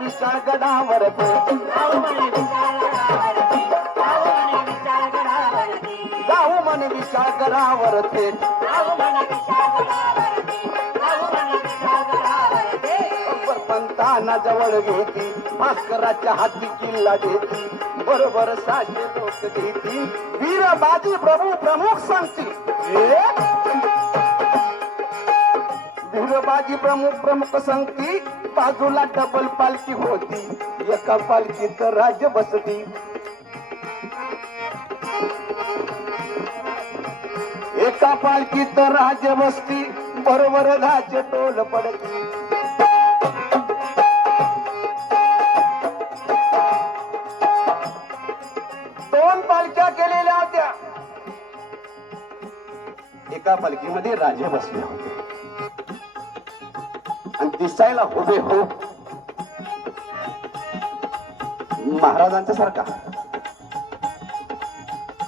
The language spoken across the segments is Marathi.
विशाळ गडावर जाऊ मन विशाळ गडावर ते पंताना जवळ घेती भास्कराच्या हाती किल्ला देती. बरोबर सहाशे लोक देती वीर बाजी प्रभू प्रमुख सांगतील वीरबाजी प्रमुख प्रमुख सांगती. बाजूला डबल पालखी होती. एका पालखीत राज्य बसती एका पालखीत राज्य बसती बरोबर धाचे टोल पडती. दोन पालख्या केलेल्या होत्या. एका पालखीमध्ये राजे बसले होते. दिसायला उभे हो महाराजांच्या सारखा.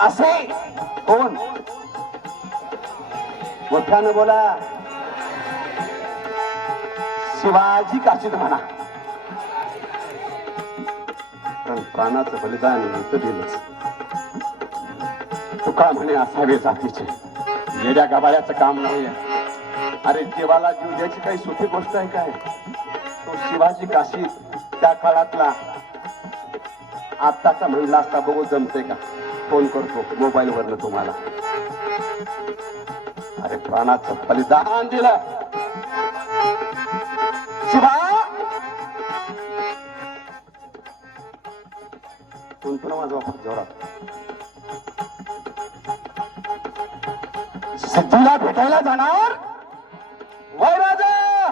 असे कोण? मोठ्यानं बोला. शिवाजी काशीद म्हणा. पण प्राणाचं बलिदान दिलंच. तुका म्हणे असावे जातीचे. येड्या गबाळ्याचं काम नाही अरे देवाला जीव द्यायची काही सोपी गोष्ट आहे काय? तो शिवाजी काशी त्या काळातला आत्ताचा म्हणला असता बघू जमते का? फोन करतो मोबाईल वरनं तुम्हाला. अरे प्राणाचं बलिदान दिलं शिवा पण माझा वापर जोरात. सिद्धीला भेटायला जाणार? वय राजा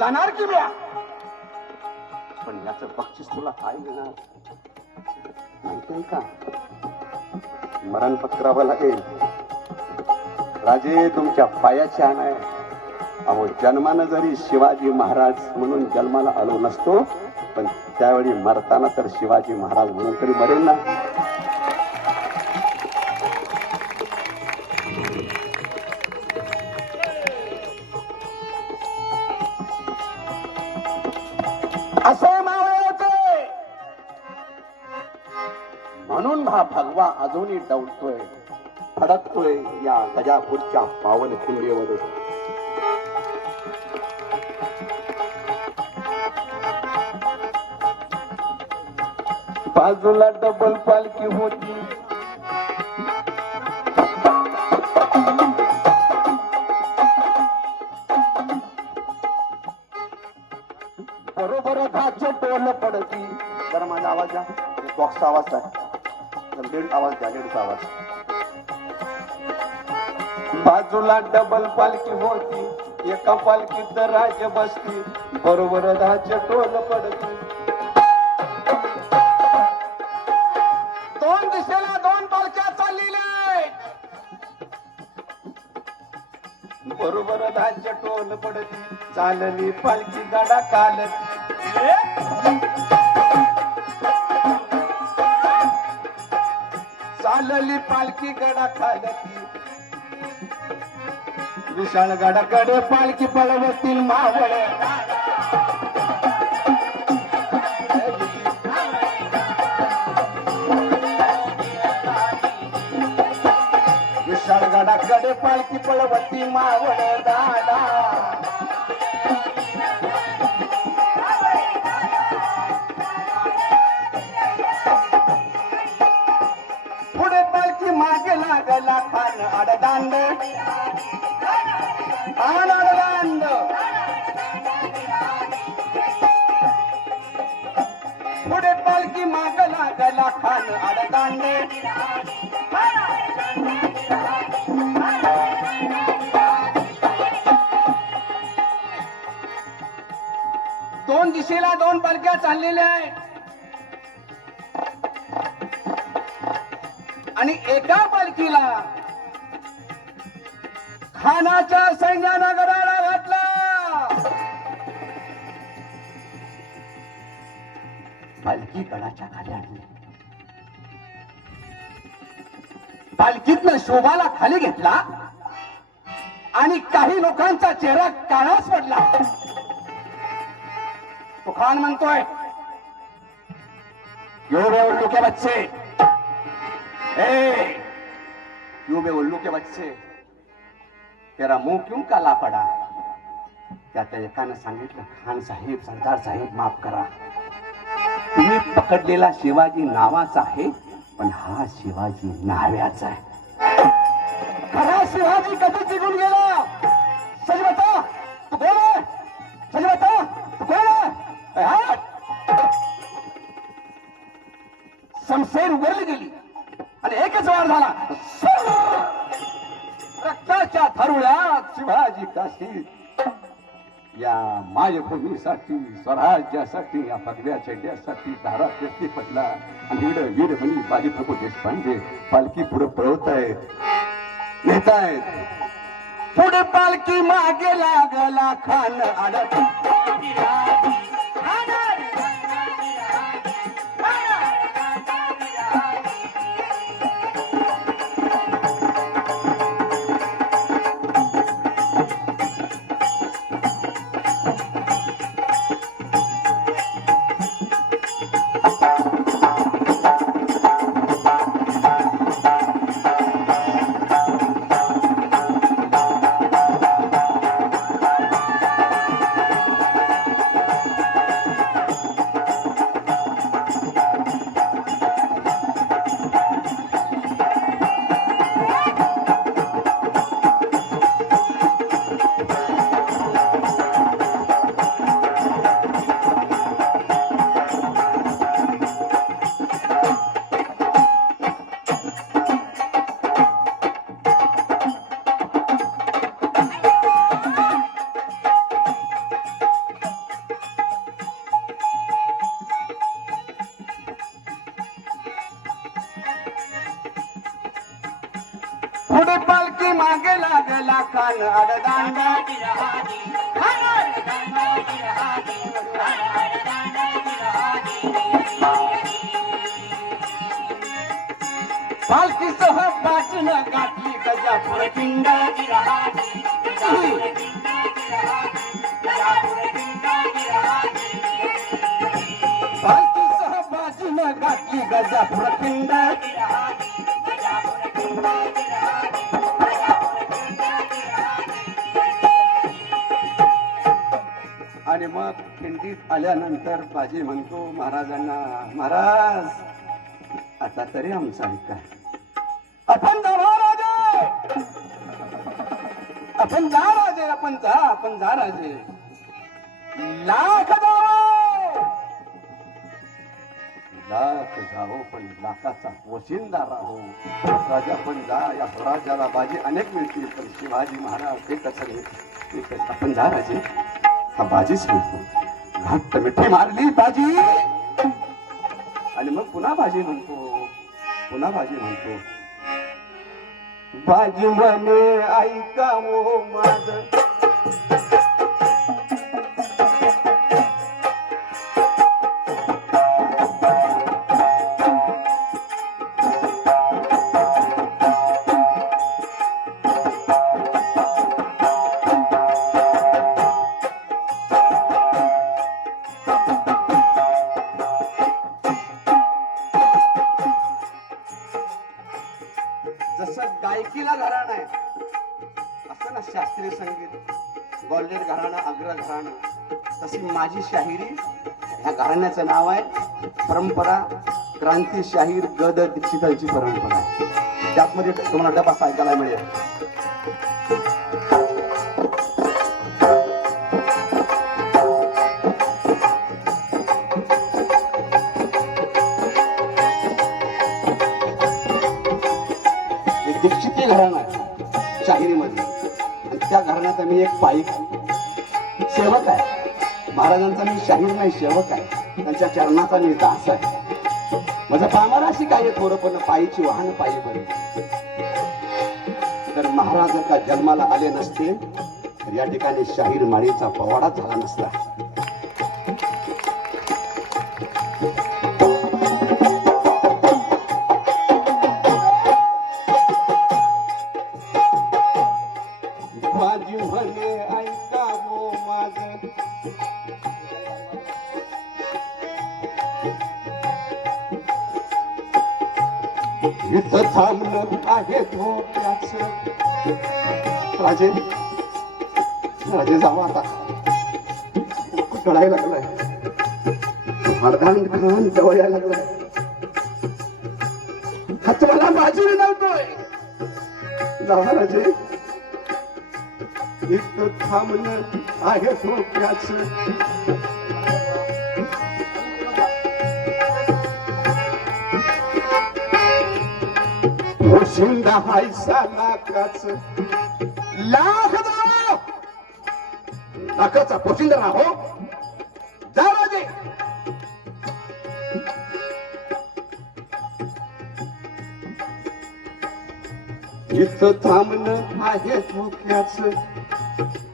जाणार की म्या पण याच बक्षीस तुला काय मिळणार माहिती आहे का? मरण पत्रावं लागेल. राजे तुमच्या पायाची आहे. अहो जन्मानं जरी शिवाजी महाराज म्हणून जन्माला आलो नसतो पण त्यावेळी मरताना तर शिवाजी महाराज म्हणून तरी मरेल ना? असे मावळे होते. म्हणून हा भगवा अजूनही डवतोय फडकतोय या गजापूरच्या पावन किल्लेमध्ये बाजूला डबल पालखी होती. बॉक्सचा आवाज काय दीड आवाज द्या दीडचा आवाज. बाजूला डबल पालखी होती एका पालखीत राज बसती बरोबर दहाचे टोल पडती दोन दिशेला दोन पालख्या चाललेल्या बरोबर दहाचे टोल पडती चालली पालखी गाडा कालती चालली पालखी गडा खालती विशाळ गडाकडे पालखी पळवतील मावळ. विशाळ गडाकडे पालखी पळवती मावळ दादा. माग लागला खान अडदांड दोन दिशेला दोन पालख्या चाललेल्या आहेत आणि एका पालखीला खानाच्या सैन्यानगरात पालखी गडाच्या खाली आणली. पालखीतनं शोभाला खाली घेतला आणि काही लोकांचा चेहरा काळाच पडला. तो म्हणतोय यो बे उल्लू के बच्चे. ए यो बे उल्लू के बच्चे तेरा मुंह क्यों काला पडा? त्यात एकानं सांगितलं खान साहेब सरदार साहेब माफ करा. तुम्ही पकडलेला शिवाजी नावाचा आहे पण हा शिवाजी नाव्याचा आहे. खरा शिवाजी कधी निघून गेला? मायभूमीसाठी स्वराज्यासाठी या भगव्या चेड्यासाठी धारा व्यक्ती पडला. आणि वीर वीरमणी बाजीप्रभू देशपांडे पालखी पुढे पळवत आहेत नेत आहेत पुढे पालखी मागे लागला खान अडत पालखी सह बाजून गाठली गजापूर पिंड पालखी सह बाजून गाठली गजापूर पिंड मग खिंडीत आल्यानंतर बाजी म्हणतो महाराजांना महाराज आता तरी आमचा ऐका. आपण जा महाराजे! आपण जा राजे आपण जा आपण जा राजे. लाख जावो! लाख जावो पण लाखाचा पोशिंदा राहो. राजा पण जा या स्वराज्याला बाजी अनेक मिळतील पण शिवाजी महाराज ते कसं? आपण जा राजे. हा बाजीच मिळतो घाट मिठी मारली बाजी. आणि मग पुन्हा बाजी म्हणतो. पुन्हा बाजी म्हणतो. बाजी म्हणे ऐका हो ओ माझ घराणं तशी माझी शाहिरी ह्या घराण्याचं नाव आहे परंपरा क्रांती शाहीर गद दीक्षितांची परंपरा आहे. त्यातमध्ये तुम्हाला डबा ऐकायला मिळेल. दीक्षित दीक्षिती घराणं आहे शाहिरीमध्ये. आणि त्या घराण्याचा मी एक पाईक सेवक आहे. महाराजांचा मी शाहीर नाही सेवक आहे. त्यांच्या चरणाचा मी दास आहे. माझं कामाला काय थोडं पण पायीची वाहन पायी बरे. तर महाराज का जन्माला आले नसते तर या ठिकाणी शाहीर माळीचा पवाडा झाला नसता. इथं थांबलं आहे धोक्याच. राजे राजे जावा आता. कळायला लागलाय? मर्दान खान जवळ यायला लागलाय. हात मला बाजूने लावतोय. जावा राजे. इथं थांबलं आहे धोक्याच. शिंदा हायसा लाखाच लाख जाओ लाखाचा पोशिंदा ना हो. जा राजे. इथं थांबणं आहे धोक्याच.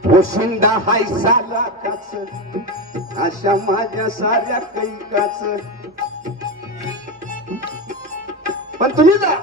पोशिंदा हायसा अशा माझ्या साऱ्या कैकाच. पण तुम्ही जा.